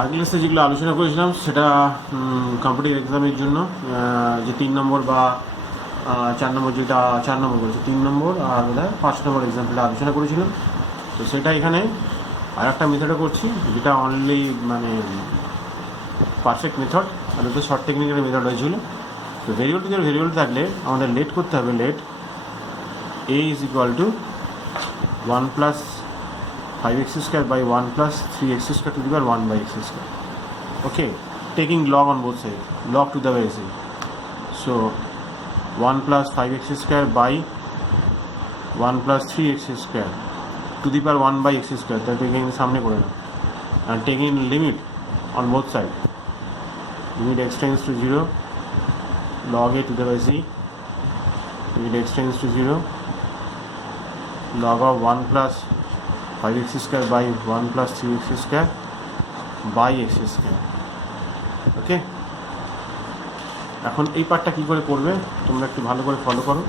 আগের ক্লাসে যেগুলো আলোচনা করেছিলাম সেটা কম্পিটিটিভ এক্সামের জন্য যে 3 নম্বর বা 4 নম্বর, যেটা 4 নম্বর করেছে, 3 নম্বর আর বোধ হয় 5 নম্বর এক্সাম্পলটা আলোচনা করেছিলাম। তো সেটা এখানে আর একটা মেথডে করছি, যেটা অনলি মানে পারফেক্ট মেথড, আর তো শর্ট টেকনিক্যাল মেথড হয়েছিল। তো ভেরিয়েবল থাকলে আমাদের লেট করতে হবে, let a is equal to 1 plus 5x square by 1 plus 3x square to the power 1 by x square. Okay, taking log on both sides, log to the base a. So 1 plus 5x square by 1 plus 3x square to the power 1 by x square, that taking सामने করে না, and taking limit on both sides, limit x tends to 0, log a to the base c, limit x tends to 0, log of 1 plus 5x square by 1 plus 3x square by x square. ওকে, এখন এই পার্টটা কী করে করবে তোমরা একটু ভালো করে follow করো।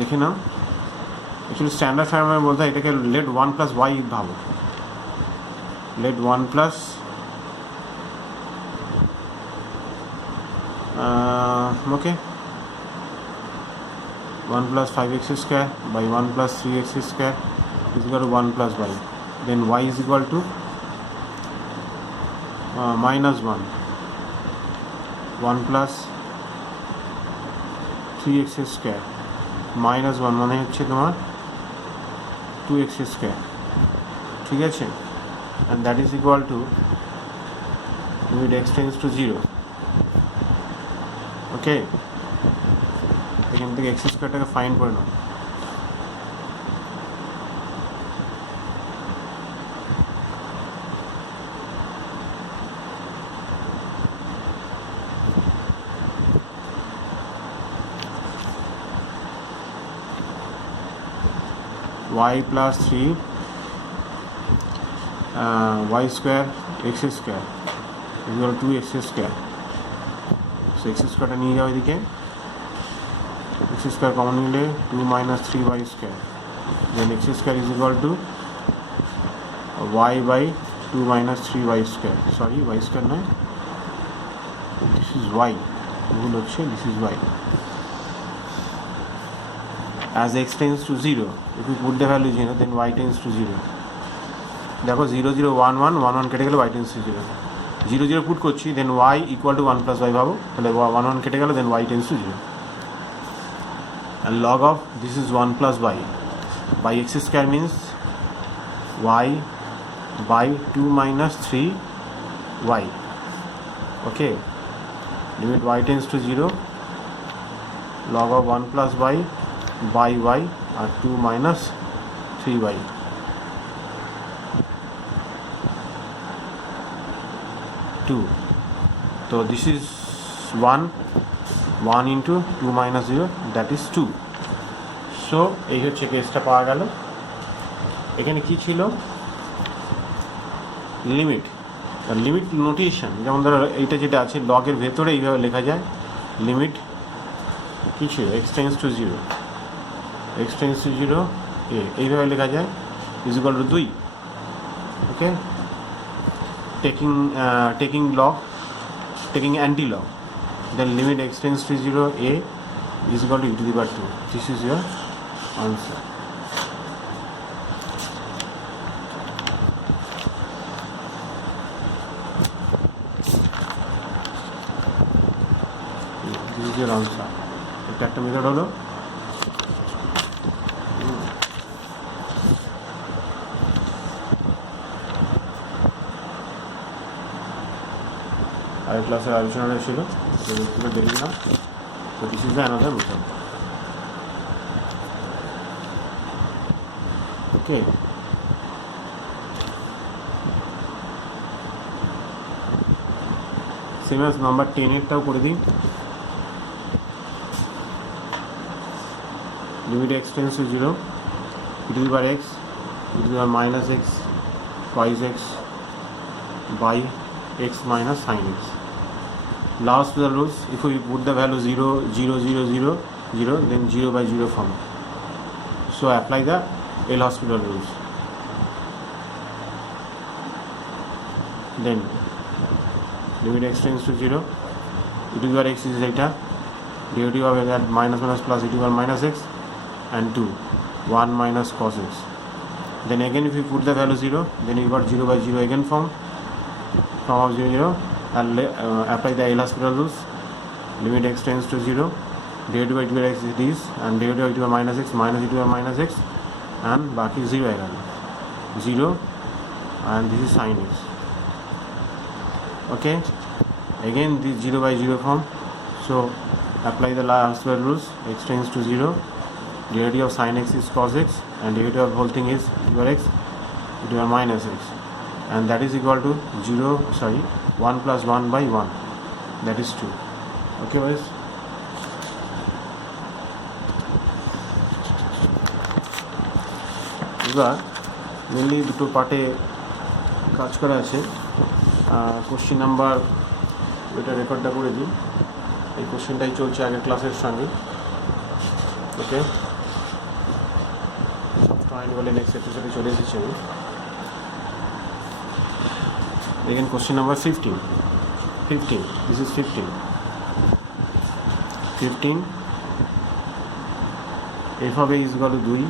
দেখে নাও, অ্যাকচুয়ালি স্ট্যান্ডার্ড ফর্মের মধ্যে এটাকে লেট 1 প্লাস ওয়াই ভাবো, let 1 plus okay 1 plus 5x square by 1 plus 3x square is equal to 1 plus y. Then y is equal to minus 1. 1 plus 3x square minus 1 মানে হচ্ছে তোমার 2x square, ঠিক আছে? And that is equal to limit x tends to 0. Okay, এখান থেকে x স্কোয়ারটাকে find করে নাও। y plus 3 y square x square is equal to 2x square. So x স্কোয়ারটা নিয়ে যাও এদিকে, x square common নিলে 2 minus 3y square, then x square is equal to y by 2 minus 3y square, sorry y square নয়, this is y, ভুল হচ্ছে, this is y. As x tends to 0, if we put the value 0, then y tends to 0. দেখো 0 0 1 1 1 1 কেটে গেলে y tends to 0, 0 0 put করছি, then y equal to 1 plus y ভাবো, তাহলে 1 1 কেটে গেলে then y tends to 0. And log of this is 1 plus y by x square means y by 2 minus 3y. Okay, limit y tends to 0, log of 1 plus y by y are 2 minus 3y. So this is 1 into 2 minus 0, that is 2. So এই হচ্ছে কেসটা পাওয়া গেল। এখানে কি ছিল, limit, limit notation, যেমন ধরো এইটা যেটা আছে লগের ভেতরে এইভাবে লেখা যায়, লিমিট কী ছিল, x tends to 0, x tends to 0 a, এইভাবে লেখা যায়, is equal to 2. Okay, taking log, taking anti-log, then limit x tends to 0 a is equal to e to the power 2. This is your answer. This is your answer. এটা একটা method হলো। আর ক্লাসের আলোচনাটা ছিল, দেখে দিলাম। So this is another method. Okay, same as number 10 এরটাও করে দিই। limit x tends to 0, e to the power x, e to the power minus x twice x by x minus sin x. Last the rules, if we put the value 0 0 0 0 0, then 0 by 0 form. So apply the L'Hospital rules. Then limit x tends to 0, e to the power x is eta, derivative of that minus minus plus e to the power minus x, and 2, 1 minus cos x. Then again if you put the value 0, then you got 0 by 0 again form of 0 0, and apply the L'Hospital rules. Limit x tends to 0, derivative by e to the x it is, and derivative of e to the minus x minus e to the minus x, and baki 0 again 0, and this is sin x. Okay, again this 0 by 0 form, so apply the L'Hospital rules. X tends to 0, derivative of sin x is cos x, and derivative of whole thing is e to the x, e to the minus x, and that is equal to 1 plus 1 by 1, that is 2. Okay guys, এবার mainly দুটো পার্টে কাজ করা আছে। Question number, এটা রেকর্ডটা করে দিই, এই কোশ্চেনটাই চলছে আগের ক্লাসের সঙ্গে। ওকে, সফটওয়্যার বলে নেক্সট এপিসোডে চলে এসেছি আমি। দেখেন question number 15, this is 15, f of a is equal to 2,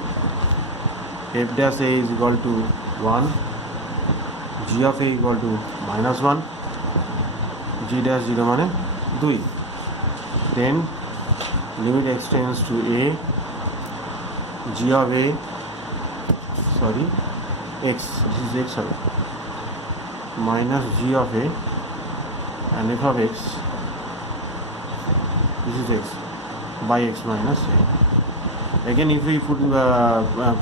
f dash a is equal to 1, g of a equal to minus 1, g dash 0 মানে 2, then limit x tends to a, g of a, x, this is x হবে, minus g of a, and f of x, this is x, by x minus a. Again if we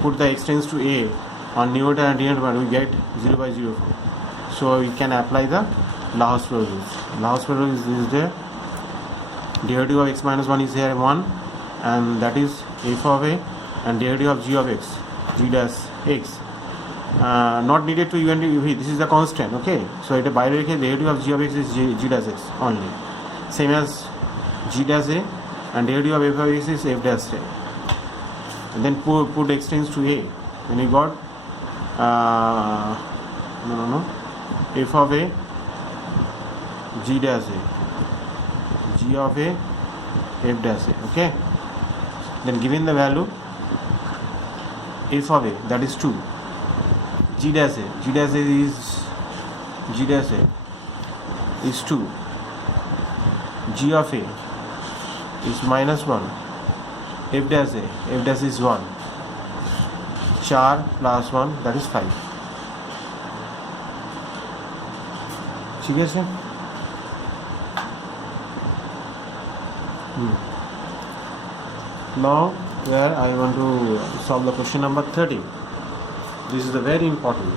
put the x tends to a on numerator and denominator, we get 0 by 0 form. So we can apply the L'Hospital rules. L'Hospital rules is there, derivative of x minus 1 is here 1, and that is f of a, and derivative of g of x, g dash x, not needed to even this is the constant. Okay, so it by derivative of g of x is g dash x only, same as g dash a, and derivative of f of x is f dash a, and then put x tends to a, when we got f of a, g dash a, g of a, f dash a. Okay, then given the value f of a, that is 2, g dash a is 2, g of a is minus 1, f dash is 1, 4 plus 1, that is 5. ঠিক আছে? Now where I want to solve the question number 13. This is the very important.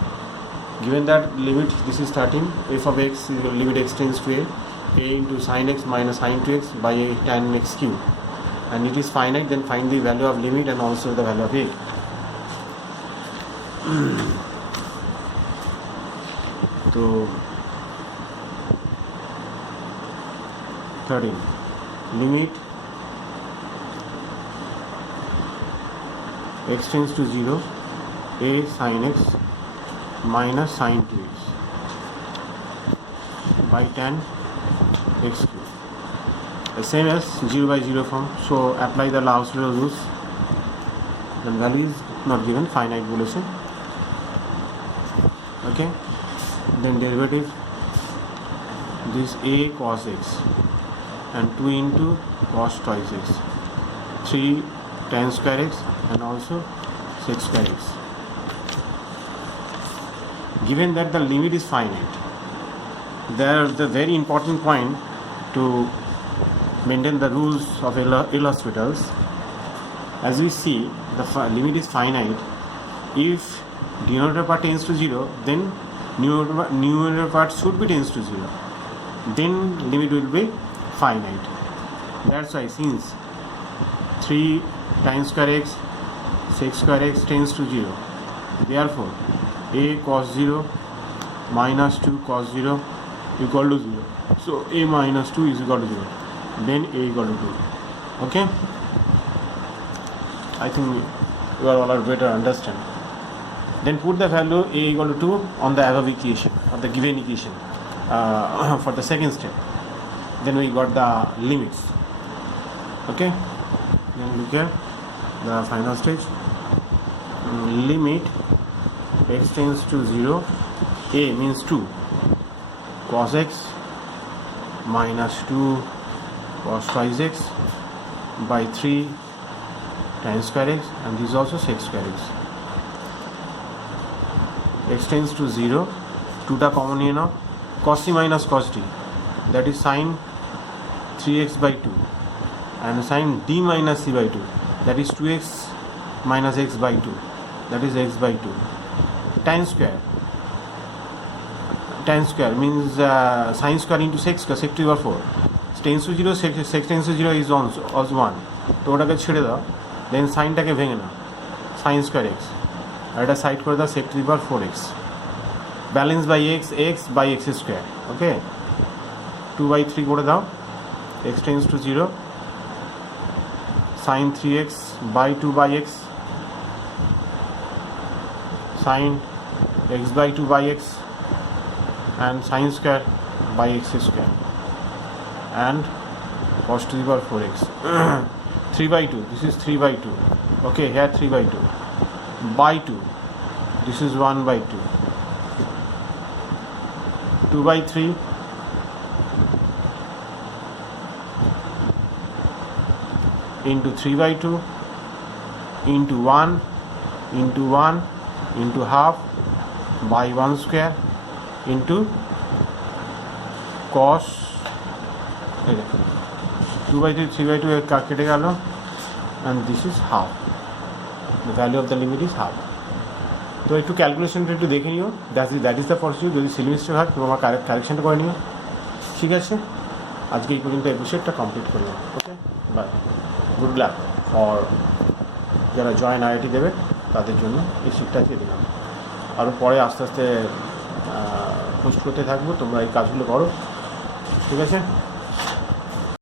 Given that limit, this is 13, f of x is limit x tends to a into sin x minus sin 2x by a tan x cube, and it is finite, then find the value of limit and also the value of a. So 13, limit x tends to 0, a sin x minus sin 2x by tan x cube, the same as 0 by 0 form. So apply the L'Hospital rules, then value is not given, finite বলেছে. Okay, then derivative, this a cos x and 2 into cos twice x, 3 tan square x, and also sec square x. Given that the limit is finite, there is the very important point to maintain the rules of L'Hospitals. As we see, the limit is finite. If denominator part tends to 0, then numerator part should be tends to 0. Then limit will be finite. That's why since 3 tan square x, sec square x tends to 0, therefore a cos 0 minus 2 cos 0 equal to 0. So a minus 2 is equal to 0. Then a equal to 2. Okay, I think you are all better understand. Then put the value a equal to 2 on the above equation or the given equation for the second step. Then we got the limits. Okay, then look here the final stage. Limit x tends to 0, a means 2 cos x minus 2 cos twice x by 3 tan square x, and this is also sec square x. X tends to 0, 2টা common নিয়ে নাও, cos c minus cos d, that is sin 3x by 2, and sin d minus c by 2, that is 2x minus x by 2, that is x by 2. Tan square means sin square into sec square, sec to the power 4. Tends to 0, sec tends to 0 is also 1. তো ওটাকে ছেড়ে দাও, দেন সাইনটাকে ভেঙে নাও, sin square x, আর এটা side করে দাও sec to the power 4x, balance by x by x square. Okay, 2/3 করে দাও, x tends to 0, sin 3x by 2 by x, sin x by 2 by x, and sin square by x square, and cos to the power 4x. 3/2, this is 3/2. Okay, here 3/2 by 2, this is 1/2. 2/3 into 3/2 into 1 into 1 into half by 1 square into cos 2/3 3/2 কেটে গেল, and this is half. The value of the limit is half. তো একটু ক্যালকুলেশনটা একটু দেখে নিও, that is the procedure. যদি Seely mistake হয় তোমার কারেকশনটা করে নিও. ঠিক আছে, আজকে এই পর্যন্ত এপিসোডটা কমপ্লিট করলাম. ওকে, বাই. গুড লাক ফর যারা জয়েন আইআইটি দেবে তাদের জন্য এই শিটটা দিয়ে দিলাম. আরও পরে আস্তে আস্তে পোস্ট করতে থাকবো, তোমরা এই কাজগুলো করো. ঠিক আছে.